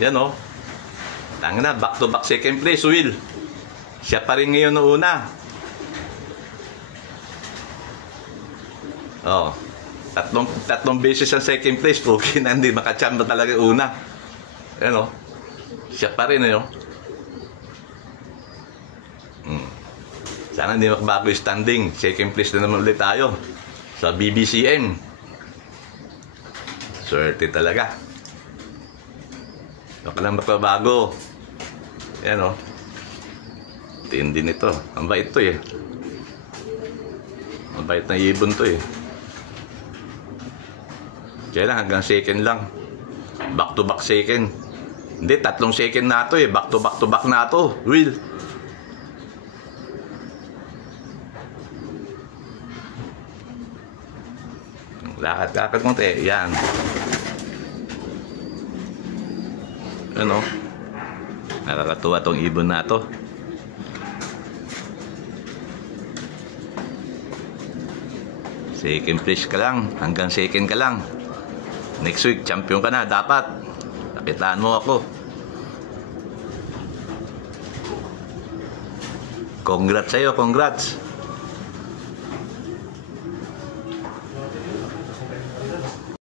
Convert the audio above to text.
Yan o. Tangin na, back to back second place, Will. Siya pa rin ngayon noong una. Oh. Tatlong beses ang second place, okay na hindi makachamba talaga una. Yan o. Siya pa rin yun. Sana hindi makabago yung standing. Second place na naman ulit tayo sa BBCM. Swerte talaga. Baka lang makabago. Yan o. Tindi nito. Ang bait to eh. Ang bait na ibon to eh. Kaya lang hanggang second lang. Back to back second. Hindi, tatlong second na to eh. Back to back na to. Will. Lakad konti. Yan. Ano? Nakakatuwa tong ibon na to. Second place ka lang. Hanggang second ka lang. Next week, champion ka na. Dapat. Nakitaan mo ako. Congrats sa'yo. Congrats.